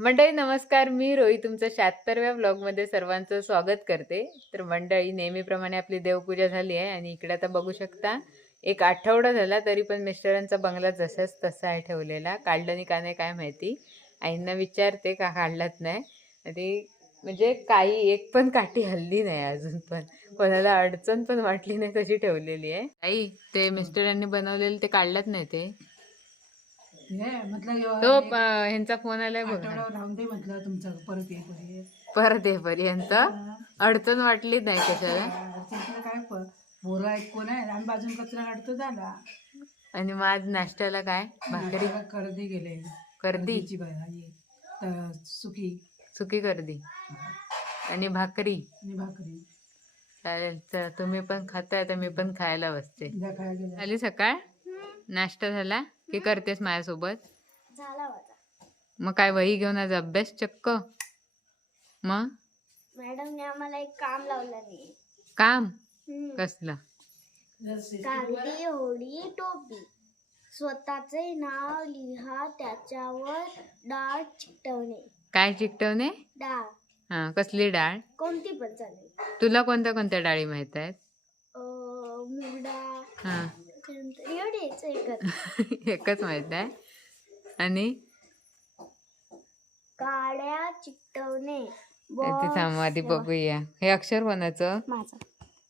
मंडळी नमस्कार, मी रोही तुमचं 76व्या व्लॉगमध्ये सर्वांचं स्वागत करते. तर मंडळी नेहमीप्रमाणे आपली देवपूजा झाली आहे आणि इकडे आता बघू शकता एक आठवडा झाला तरी पण मिस्टरांचा बंगला जसाच तसा आहे ठेवलेला. काढलं नाही का नाही काय माहिती. आईंना विचारते का काढलाच नाही. ती म्हणजे काही एक पण काठी हल्ली नाही अजून पण. कोणाला अडचण पण वाटली नाही तशी ठेवलेली आहे. आई ते मिस्टरांनी बनवलेलं ते काढलंच नाही ते. तो ह्यांचा फोन आलाय बघ. राहून दे म्हटलं तुमचं परत ये परत येईपर्यंत अडचण वाटली नाही कशाला. काय पोरं आहेत कोण आहे आम्ही बाजून कचरा काढतो झाला. आणि मग आज नाश्त्याला काय भाकरी कर्दी गेले कर्दीची भाजी सुकी सुकी कर्दी आणि भाकरी भाकरी. चालेल चला, तुम्ही पण खाताय तर मी पण खायला बसते. झाली सकाळ नाश्ता झाला की करतेस माझ्यासोबत? झाला माझा. मग काय वही घेऊन आज अभ्यास चक्क? मग मॅडमने आम्हाला एक काम लावलं नाही. काम कसलं? कागदी होडी टोपी, स्वतःचे नाव लिहा, त्याच्यावर डाळ चिकटवणे. काय चिकटवणे? डाळ. हा, कसली डाळ? कोणती पण चालेल. तुला कोणत्या कोणत्या डाळी माहित आहेत? मूग डाळ. हा एवढेच एकच. एकच माहित आहे. आणि काड्या चिकटवणे. ते थांब आधी बघूया हे अक्षर कोणाचं? माझं.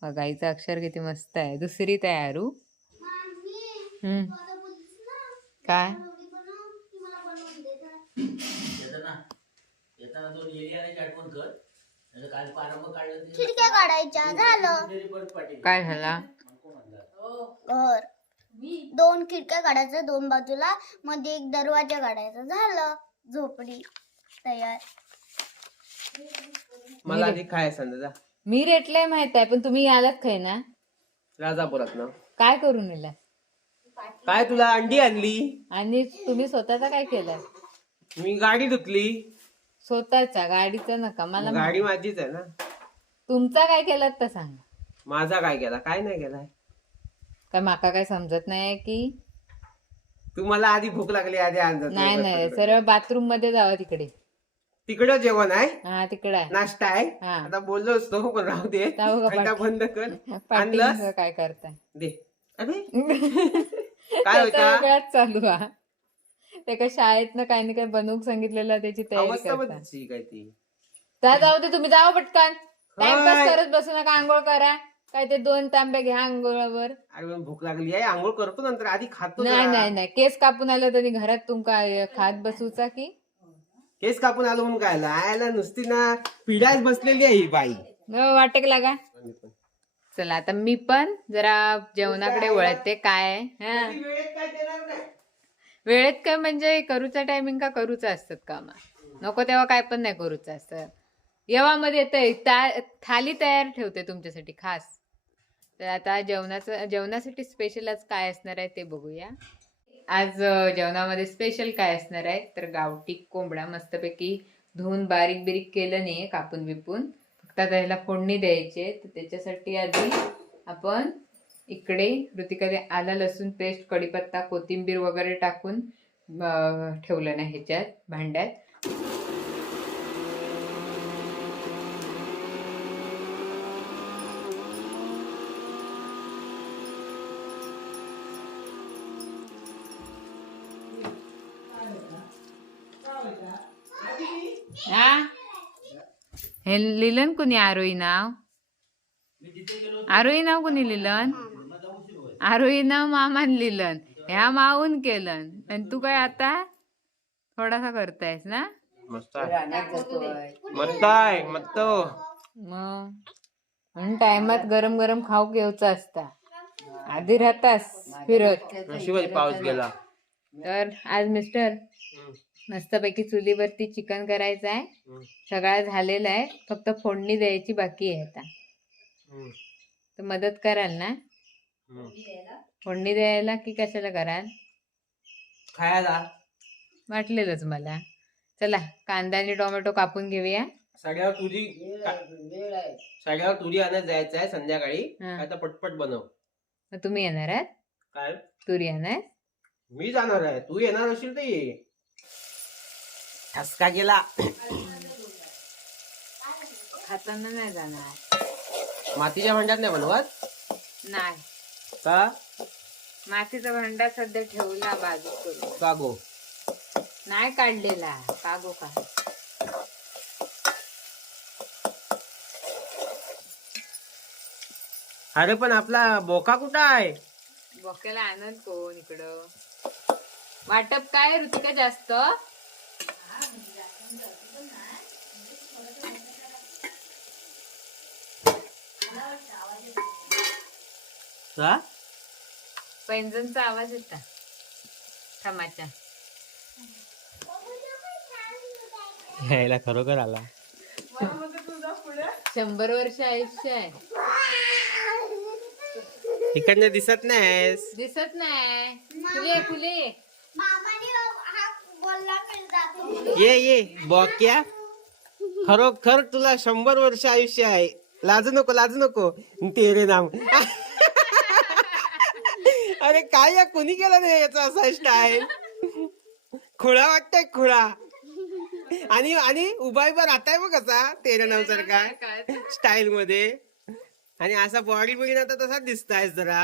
बघा हिचं अक्षर किती मस्त आहे. दुसरी तयारू. काय खिडक्या काढायच्या झालं. काय झाला? घर 2 खिडक्या काढायच्या 2 बाजूला, मध्ये एक दरवाजा काढायचा, झालं झोपडी तयार. मला आधी काय सांगा. मी रेटलंय माहित आहे पण तुम्ही आलात खाय ना राजापुरात ना काय करून येला? काय तुला अंडी आणली आणि तुम्ही स्वतःचा काय केलाय? मी गाडी धुतली. स्वतःचा गाडीचा नका मला. गाडी माझीच आहे ना. तुमचा काय केलात तर सांगा. माझा काय केला? काय नाही केलाय. काय माका काय समजत नाही की? तू मला आधी भूक लागली आधी आणत नाही नाही, सरळ बाथरूम मध्ये जावा तिकडे. तिकडं जेवण आहे. हा तिकडे आहे. नाश्ता आहे. हा. आता बोललो असतो पण राहू दे. जाऊ का आता बंद कर. पाटील आणलंस? काय करताय? दे. अरे काय होता? वेगळाच चालू आहे. ते काय शाळेतनं काही ना काही बनवून सांगितलेलं त्याची तयारी अवस्था करता. बदलची काय ती. त्या जाऊ दे, तुम्ही जावा पटकन. टाइमपास होय. करत बसू नका. आंघोळ करा. काय ते 2 तांबे घ्या आंघोळावर. अरे पण भूक लागली आहे. आंघोळ करतो नंतर आधी खातो नाही जरा. नाही नाही, केस कापून आलं तरी घरात तुमका खात बसूचा की? केस कापून आलो म्हणून काय आयला नुसती ना पिढाच बसलेली आहे ही बाई. वाटेक लागा. चला आता मी पण जरा जेवणाकडे वळते. काय आहे? हा. वेळेत काय देणार नाही. वेळेत काय म्हणजे करूचा टायमिंग का करूचा असतात कामा. नको तेव्हा काय पण नाही करूचं असतं. येवामध्ये येतंय थाली तयार ठेवते तुमच्यासाठी खास. तर आता जेवणासाठी स्पेशल आज काय असणार आहे ते बघूया. आज जेवणामध्ये स्पेशल काय असणार आहे तर गावठी कोंबडा मस्तपैकी धुवून बारीक बिरीक केलं नाही कापून बिपून. फक्त आता ह्याला फोडणी द्यायची. तर त्याच्यासाठी आधी आपण इकडे ऋतिकाने आला लसूण पेस्ट कढीपत्ता कोथिंबीर वगैरे टाकून ठेवलं ना ह्याच्यात भांड्यात. हा हे लिहिलं कुणी आरोही नाव? आरोही नाव कुणी लिहिलं? आरोही नाव मामान लिहिलं. ह्या माऊन केलं. आणि तू काय आता थोडासा करतायस ना? मस्त आहे मस्त. मग टायमात गरम गरम खाऊ घ्यायचं असता. आधी राहतास फिरत. नशिबात पाऊस गेला. तर आज मिस्टर मस्तपैकी चुलीवरती चिकन करायचं आहे. सगळं झालेलं आहे, फक्त फोडणी द्यायची बाकी आहे आता. तर मदत कराल ना फोडणी द्यायला की कशाला कराल? खायला वाटलेलंच मला. चला कांदा आणि टोमॅटो कापून घेऊया. सगळ्यावर तुरी आणत जायचं आहे संध्याकाळी. आता पटपट बनव. मग तुम्ही येणार आहात? काय तुरी येणार? मी जाणार आहे. तू येणार असेल तर ये. ठसका गेला. खाताना नाही जाणार. मातीच्या भांड्यात नाही बनवत नाही, का? मातीचा भांडा सध्या ठेवला बाजू करून, का गो? नाही काढलेला. कागो का अरे पण आपला बोका कुठं आहे? बोक्याला आनंद कोण इकडं? वाटप काय ऋतिका जास्त? का? पैंजणचा आवाज येता ठमाच्या. यायला खरोखर आला. 100 वर्ष आयुष्य आहे. इकडनं दिसत नाहीस. दिसत नाही. फुले फुले. मामाने हा बोलला फिरता. ये बोक्या, खरोखर तुला 100 वर्ष आयुष्य आहे. लाजू नको तेरे नाम. अरे काय या कोणी केला नाही याचा असा स्टाईल? खुळा वाटतंय खुळा. आणि उभा राहताय बघ कसा तेरे नाम सारखा स्टाईल मध्ये. आणि असा बॉडी बिल्डिंग आता तसाच दिसताय जरा.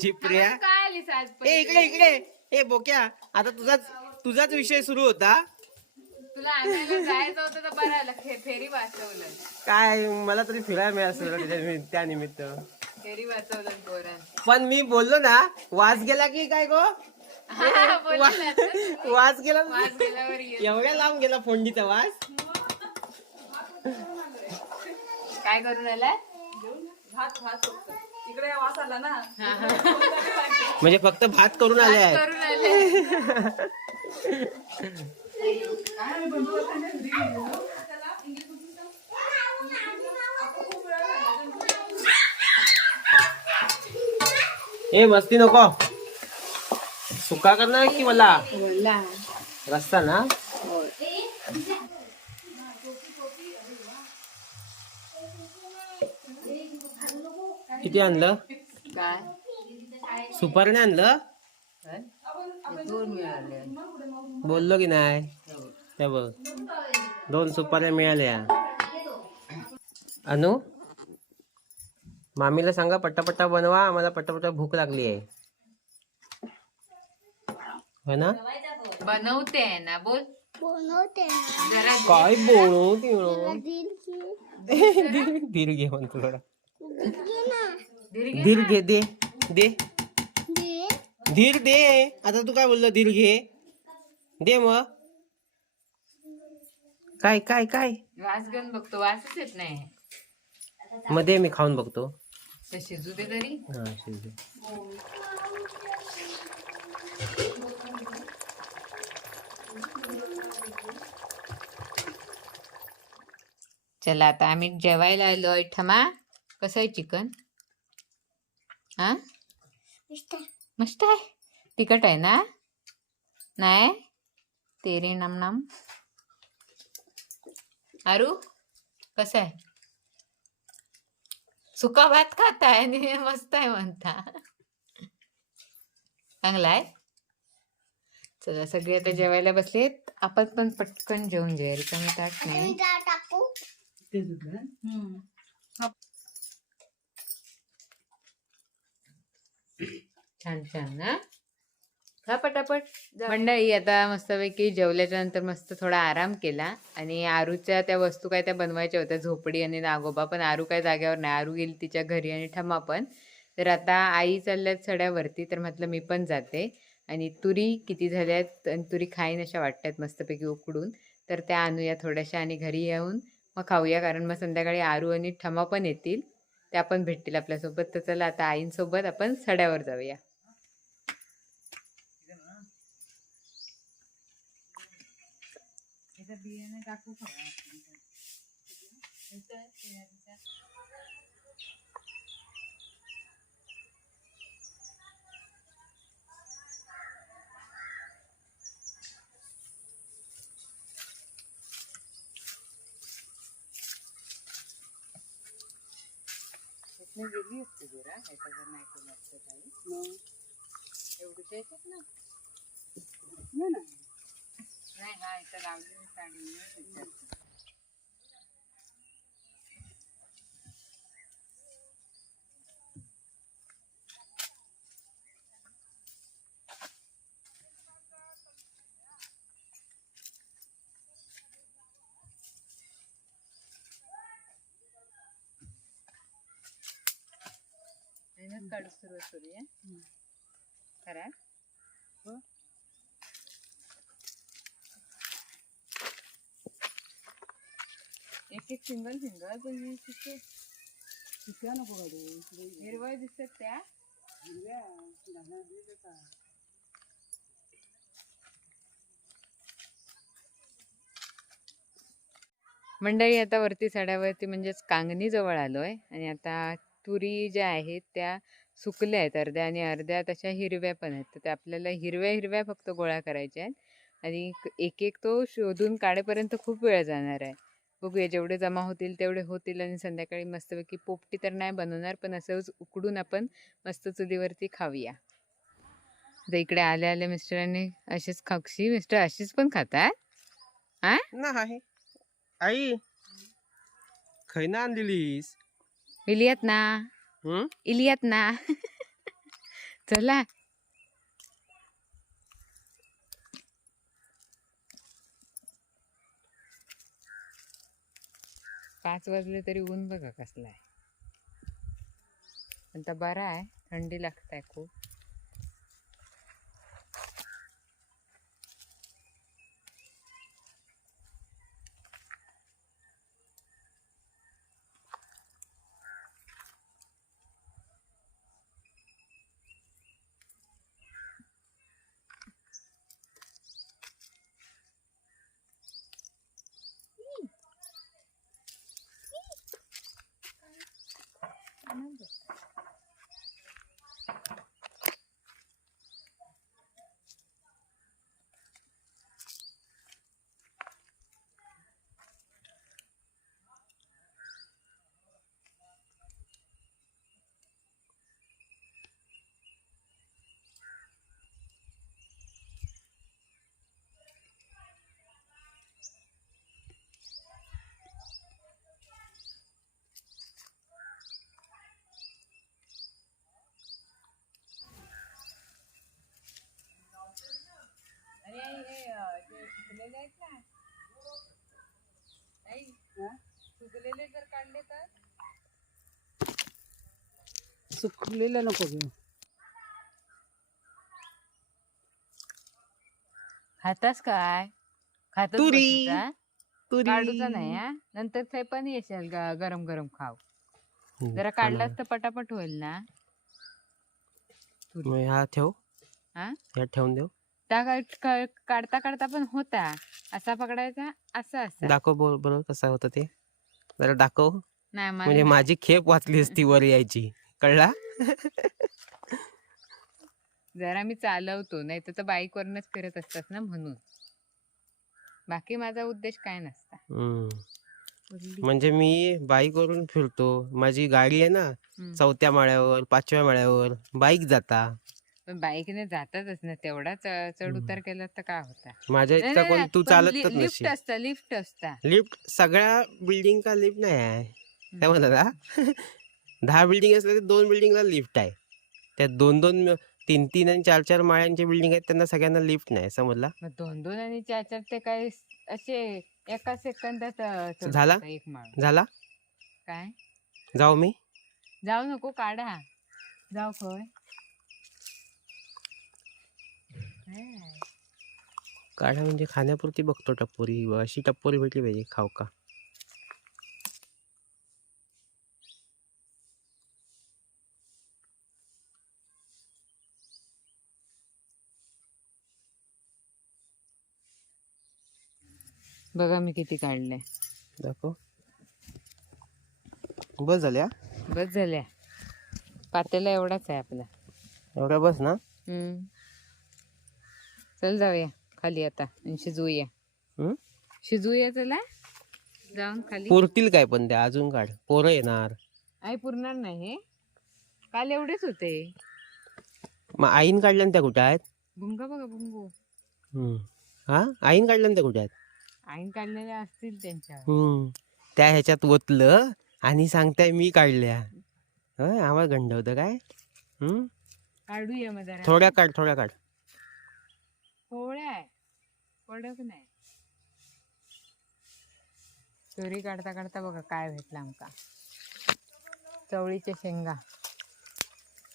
झिपऱ्या. काय आलीस आज इकडे ए बोक्या, आता तुझाच विषय सुरू होता. तुला आणायला जायचं होतं तर बरं आलं. फेरी वाचवलं. काय मला तरी फिरायला मिळालं त्या निमित्त. फेरी वाचवलं पोरान. पण मी बोललो ना, वास गेला की काय गो? बोलली ना तू. वास गेला. वास गेल्यावर ये. एवढ्या लांब गेला फोंडीचा वास. काय करून आलाय? इकडे वास आला ना. म्हणजे फक्त भात करून आले आहेत. करून आले. ए मस्ती नको. सुका करणार की मला रस्ता ना. किती आणलं? काय सुपारीने आणलं? दोन मिळाले. बोललो की नाही? हे बघ 2 सुपाऱ्या मिळाल्या. अनु मामीला सांगा पट्टापट्टा बनवा, आम्हाला पट्टापट्टा भूक लागली आहे. हो ना? बनवते ना. बोल बनवते ना. जरा काय बोलू दिल की. धीर घे म्हणतो थोडा. घे ना. धीर घे. दे दे. धीर दे. आता तू काय बोललो? धीर घे. दे मग. काय वास घेऊन बघतो. वासच येत नाही. मध्ये मी खाऊन बघतो. तर शिजू दे तरी. हा शिजले. चला आता आम्ही जेवायला आलोय. ठमा कसं आहे चिकन? हा मस्त आहे. तिखट आहे ना? नाही तेरे नाम. आरू कसं आहे? सुका भात खाताय आणि मस्त आहे म्हणता. चांगला आहे. चला सगळे आता जेवायला बसलेत. आपण पण पटकन जेवून घेऊया. रिकामी ताट नाही. मी डाळ टाकू. छान ना. खा पटापट. मंडळी आता मस्तपैकी जेवल्याच्या नंतर मस्त थोडा आराम केला. आणि आरूच्या त्या वस्तू काय त्या बनवायच्या होत्या, झोपडी आणि नागोबा. पण आरू काय जाग्यावर नाही. आरू गेली तिच्या घरी आणि ठमा पण. तर आता आई चालल्यात सड्यावरती. तर म्हटलं मी पण जाते. आणि तुरी किती झाल्यात आणि तुरी खाईन अशा वाटतात मस्तपैकी उकडून. तर त्या आणूया थोड्याशा आणि घरी येऊन मग खाऊया. कारण मग संध्याकाळी आरू आणि ठमा पण येतील. त्या पण भेटतील आपल्यासोबत. तर चला आता आईंसोबत आपण सड्यावर जाऊया. गेली असते जरा नाही केलं असतं काही. एवढं त्याच्यात ना काढू सुरुवात करूया खरा एक एक सिंगल सिंगल पण शिक्या नको काढू हिरवळ दिसतात त्या मंडळी आता वरती चढ्यावरती म्हणजेच कांगणी जवळ आलोय आणि आता तुरी ज्या आहेत त्या सुकल्या आहेत अर्ध्या आणि अर्ध्या तशा हिरव्या पण आहेत तर त्या आपल्याला हिरव्या हिरव्या फक्त गोळा करायच्या आहेत आणि एक एक तो शोधून काढेपर्यंत खूप वेळ जाणार आहे. बघूया जेवढे जमा होतील तेवढे होतील आणि संध्याकाळी मस्तपैकी पोपटी तर नाही बनवणार पण असंच उकडून आपण मस्त चुलीवरती खाऊया. आता इकडे आल्या आल्या मिस्टरांनी अशीच खाक्षी मिस्टर अशीच पण खातात हा नाही आई खैना आणलेलीस इलियात ना इलियात ना चला पाच वाजले तरी ऊन बघा कसला आहे. आता बरा आहे थंडी लागताय खूप. सुकलेले जर काढले तर सुकलेलं नको घेऊ. खातास काय खातच तुरी. बसूचा? काढूचा नाही हा नंतर ते पण येशील गरम गरम खाऊ. जरा काढलास तर पटापट होईल ना. हा ठेव हा ह्या ठेवून देऊ. त्या काढता काढता पण होता असा पकडायचा असा असा दाखव बरोबर कसा होता ते जरा दाखव नाही मला म्हणजे माझी खेप वाचली असती वर यायची कळला. जरा मी चालवतो नाही तर बाईक वरनच फिरत असतात ना म्हणून बाकी माझा उद्देश काय नसता. म्हणजे मी बाईक वरून फिरतो माझी गाडी आहे ना 4थ्या माळ्यावर 5व्या माळ्यावर बाईक जाता पण बाईकने जातातच ना तेवढा चढ उतार केला तर काय होता. माझ्या इतका कोण तू चालतच लिफ्ट नसशील. असता लिफ्ट असता लिफ्ट सगळ्या बिल्डिंग का लिफ्ट नाही आहे काय म्हणता 10 बिल्डिंग असल्या तर 2 बिल्डिंगला लिफ्ट आहे. त्यात 2-2 3-3 आणि 4-4 माळ्यांचे बिल्डिंग आहेत त्यांना सगळ्यांना लिफ्ट नाही समजला. मग 2-2 आणि 4-4 ते काय असे एका सेकंदात झाला? एक माळ झाला काय जाऊ मी जाऊ नको काढा जाऊ खोय काढा म्हणजे खाण्यापुरती बघतो टप्पोरी अशी टप्पोरी भेटली पाहिजे खाऊ का. बघा मी किती काढलंय दाखव बस झाल्या बस झाल्या पातेला एवढाच आहे आपला एवढ्या बस ना. चल जाऊया खाली आता आणि शिजवूया चला जाऊन खाली. पुरतील काय पण त्या अजून काढ पोरं येणार. आई पुरणार नाही हे काल एवढेच होते. मग आईन काढल्या त्या कुठं आहेत भुंगा बघा भुंगू हा आईन काढलं ना ते कुठ्यात आईन काढलेले असतील त्यांच्या. त्या ह्याच्यात ओतलं आणि सांगताय मी काढल्या. होय आवाज गंडवतं काय. काढूया मग जरा. थोड्या काढ थोड्या काढ. कोवळ्या आहे, कडक नाही. चोरी काढता काढता बघा काय भेटला आमका. चवळीच्या शेंगा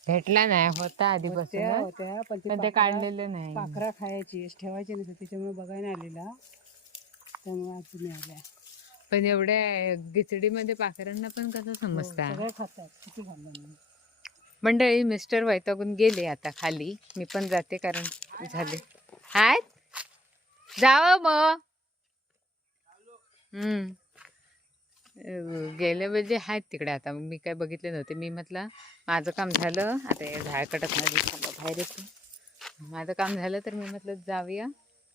भेटला नाही होता आधीपासून, होत्या पण पण ते काढलेले नाही. पाखरा खायची ठेवायची नाही त्याच्यामुळे बघायला आलेला त्यामुळे आज मिळाल्या. पण एवढ्या गिचडीमध्ये पाखरांना पण कसं समजतं. सगळे खातात किती खाल्लं मी. मंडळी मिस्टर वैतागून गेले आता खाली. मी पण जाते कारण झाले हाय जावं मग. गेले म्हणजे आहेत तिकडे आता. मी काय बघितले नव्हते. मी म्हटलं माझं काम झालं आता. हे झाड कटत नाही बाहेर येतो. माझं काम झालं तर मी म्हटलं जाऊया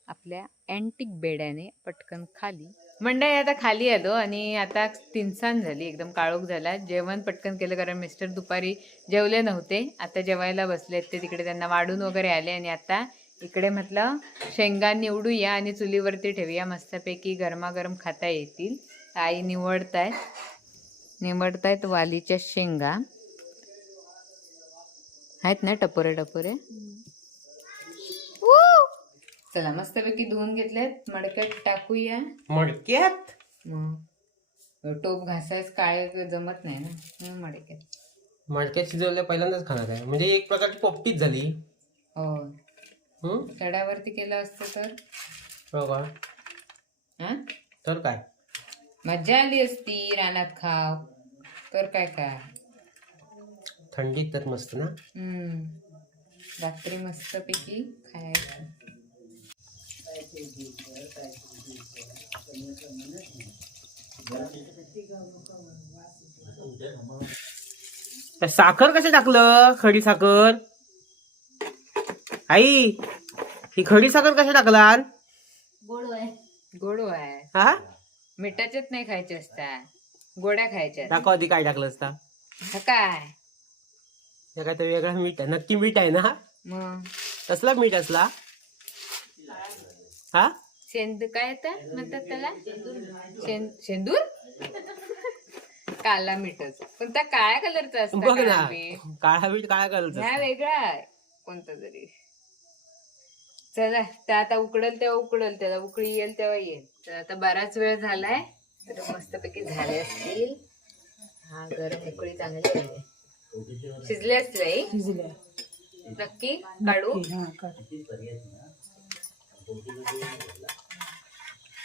आपल्या अँटिक बेड्याने पटकन खाली. मंडळी आता खाली आलो आणि आता 3 झाली. एकदम काळोख झाला. जेवण पटकन केलं कारण मिस्टर दुपारी जेवले नव्हते. आता जेवायला बसलेत ते तिकडे. त्यांना वाढून वगैरे आले आणि आता इकडे म्हटलं शेंगा निवडूया आणि चुलीवरती ठेवूया. मस्तपैकी गरमागरम खाता येतील. आई निवडतायत वालीच्या शेंगा आहेत ना टपोरे टपोरे. चला मस्तपैकी धुवून घेतलेत. मडक्यात टाकूया. मडक्यात टोप घासायच काय जमत नाही ना मडक्यात. मडक्यात शिजवल्या पहिल्यांदाच खाणार आहे म्हणजे एक प्रकारची पोपटीच झाली. हो चढावरती केलं असतं तर. हो का. हा तर काय मज्जा आली असती रानात खाव तर काय काय. थंडीत तर मस्त ना. रात्री मस्तपैकी खायचं. साखर कसं टाकलं. खडी साखर आई ही खडी साखर कसं टाकला. गोड आहे. हा मिठाच्याच नाही खायचे असतात. गोड्या खायच्या. दाखव आधी काय टाकलं असता. काय काय तर वेगळा मीठ आहे. नक्की मीठ आहे ना. मग कसला मीठ असला. हा काय म्हणतात त्याला शेंदूर. काला मीठच पण त्या काळ्या कलरचा असतं. बघ ना काळा मीठ काळा कलरचा. ह्या वेगळा आहे कोणता तरी. चला ते आता उकडल तेव्हा उकडल. त्याला उकळी येईल तेव्हा येईल. तर आता बराच वेळ झालाय तर मस्तपैकी झाले असतील. हा गरम उकळी चांगली आहे. शिजले असतील आई. शिजल्या नक्की काढू. हा काढ.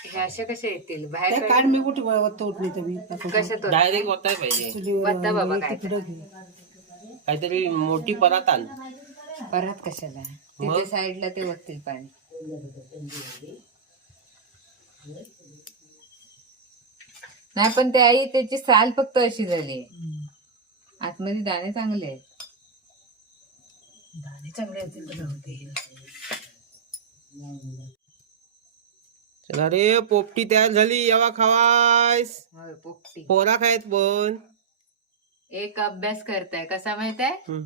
हे अशा कशा येतील बाहेर. त्या काढ मी कुठे वत्ता उठली तुम्ही कशात डायरेक्ट ओताय पाहिजे. वत्ता बाबा काय तिकडं घे. काहीतरी मोठी परात आण. परत कशाला तिथे साईडला ते वत्तील पाणी. नाही पण ते आई त्याची साल फक्त अशी झाली. आतमध्ये दाणे चांगले आहेत. दाणे चांगले असतील तर होते. चला रे पोपटी तयार झाली. यावा खावायस. होय पोपटी. पोरा खायत पण एक अभ्यास करताय कसा माहित आहे.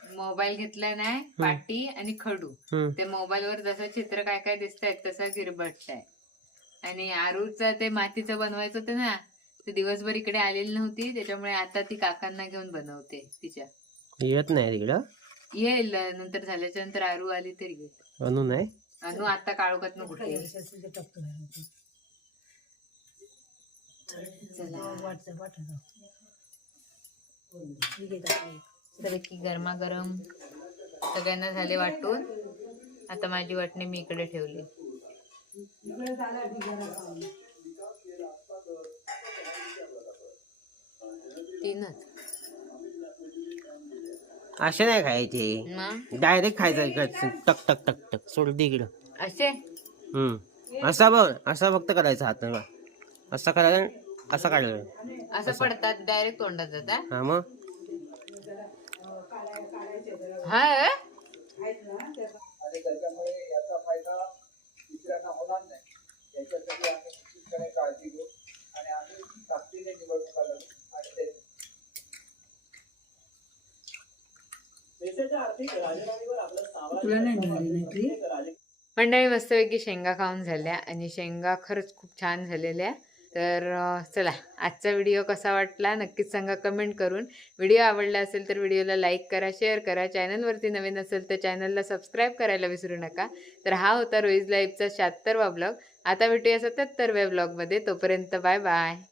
मोबाईल घेतलाय नाही पाटी आणि खडू. ते मोबाईल वर जसं चित्र काय काय दिसतायत तसं गिरबटताय. आणि आरूचा ते मातीचं बनवायचं होतं ना ते दिवसभर इकडे आलेली नव्हती त्याच्यामुळे आता ती काकांना घेऊन बनवते. तिच्या येत नाही तिकडं. येईल नंतर झाल्याच्या नंतर आरू आली तरी येईल. अनु नाही. अनु आता काळोखात नको कुठे. तर की गरमागरम सगळ्यांना झाले वाटून. आता माझी वाटणी मी इकडे ठेवली. तीनच असे नाही खायचे. डायरेक्ट खायचं. टक टक टक टक सोड दे इकडं. असे असा बघ असा फक्त करायचा हात नाही. असा करायचा असा काढायचा. असं पडतात डायरेक्ट तोंडात जातात. हा मग हा तुला नाही मिळाली नाही ती. मंडळी मस्तपैकी शेंगा खाऊन झाल्या आणि शेंगा खरंच खूप छान झालेल्या. तर चला, आजचा व्हिडिओ कसा वाटला नक्कीच सांगा कमेंट करून. व्हिडिओ आवडला असेल तर व्हिडिओला लाईक करा, शेअर करा. चॅनलवरती नवीन असेल तर चॅनलला सबस्क्राईब करायला विसरू नका. तर हा होता रोईज लाईफचा 76वा ब्लॉग. आता भेटूया 77व्या ब्लॉगमध्ये. तोपर्यंत बाय बाय.